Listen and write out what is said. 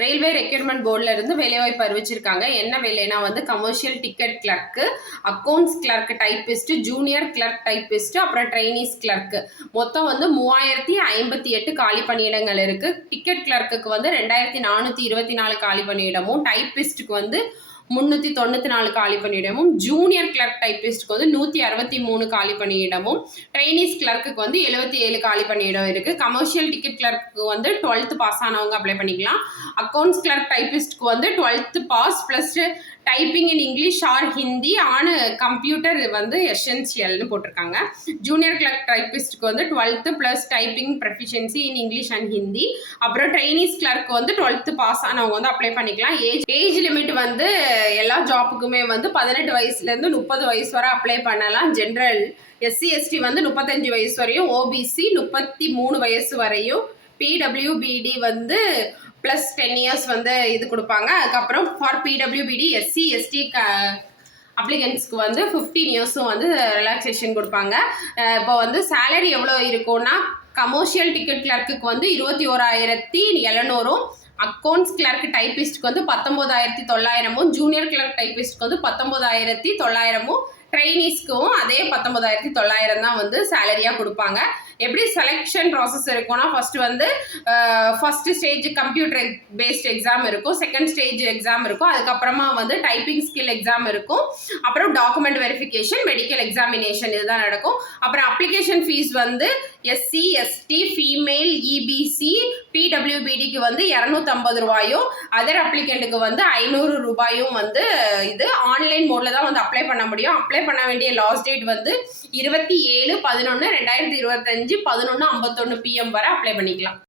Railway recruitment போர்டில் இருந்து வேலைவாய்ப்பு அறிவிச்சிருக்காங்க. என்ன வேலைனா வந்து commercial ticket clerk, accounts clerk typist, junior clerk typist, அப்புறம் ட்ரைனிஸ் கிளர்க்கு. மொத்தம் வந்து 3058 காலி பணியிடங்கள் இருக்கு. டிக்கெட் கிளர்க்குக்கு வந்து 2424 காலி பணியிடமும், டைப்பிஸ்டுக்கு வந்து 394 காலி பணியிடமும், ஜூனியர் கிளர்க் டைப்பிஸ்ட்க்கு வந்து 163 காலி பணியிடமும், ட்ரைனிஸ் கிளர்க்கு வந்து 77 காலி பணியிடம் இருக்கு. கமர்ஷியல் டிக்கெட் கிளர்க்கு வந்து 12th பாஸ் ஆனவங்க அப்ளை பண்ணிக்கலாம். அக்கௌண்ட்ஸ் கிளர்க் டைப்பிஸ்ட்க்கு வந்து 12th pass plus typing in English or Hindi on computer வந்து எசென்சியல்னு போட்டிருக்காங்க. ஜூனியர் கிளர்க் டைப்பிஸ்ட்க்கு வந்து 12th plus typing proficiency in English and Hindi. அப்புறம் ட்ரைனிஸ் கிளர்க் வந்து 12th பாஸ் ஆனவங்க வந்து அப்ளை பண்ணிக்கலாம். ஏஜ் லிமிட் வந்து எல்லா ஜாப்புக்குமே வந்து 18 வயசுலேருந்து 30 வயசு வரை அப்ளை பண்ணலாம். ஜென்ரல் எஸ்சி எஸ்டி வந்து 35 வயசு வரையும், ஓபிசி 33 வயசு வரையும், பிடபிள்யூபிடி வந்து ப்ளஸ் 10 இயர்ஸ் வந்து இது கொடுப்பாங்க. அதுக்கப்புறம் ஃபார் பிடபிள்யூபிடி எஸ்சி எஸ்டி அப்ளிகன்ஸ்க்கு வந்து 15 இயர்ஸும் வந்து ரிலாக்ஸேஷன் கொடுப்பாங்க. இப்போ வந்து சேலரி எவ்வளோ இருக்கும்னா, கமர்ஷியல் டிக்கெட் கிளர்க்குக்கு வந்து 21,700, அக்கௌண்ட்ஸ் கிளர்க் டைப்பிஸ்ட்க்கு வந்து 19,900, ஜூனியர் கிளர்க் டைப்பிஸ்ட்க்கு வந்து 19,900, ட்ரைனிஸ்க்கும் அதே 19,900 தான் வந்து சேலரியாக கொடுப்பாங்க. எப்படி செலெக்ஷன் ப்ராசஸ் இருக்கும்னா, first stage computer based exam இருக்கும், செகண்ட் ஸ்டேஜ் எக்ஸாம் இருக்கும், அதுக்கப்புறமா வந்து டைப்பிங் ஸ்கில் எக்ஸாம் இருக்கும், அப்புறம் டாக்குமெண்ட் வெரிஃபிகேஷன், மெடிக்கல் எக்ஸாமினேஷன் இதுதான் நடக்கும். அப்புறம் அப்ளிகேஷன் ஃபீஸ் வந்து எஸ்சி எஸ்டி ஃபீமேல் இபிசி பிடபிள்யூபிடிக்கு வந்து 250 ரூபாயும், அதர் அப்ளிகண்ட்டுக்கு வந்து 500 ரூபாயும் வந்து இது ஆன்லைன் மோட்ல தான் வந்து அப்ளை பண்ண முடியும். அப்ளை பண்ண வேண்டிய லாஸ்ட் டேட் வந்து 27/11/2025 11:51 PM வரை அப்ளை பண்ணிக்கலாம்.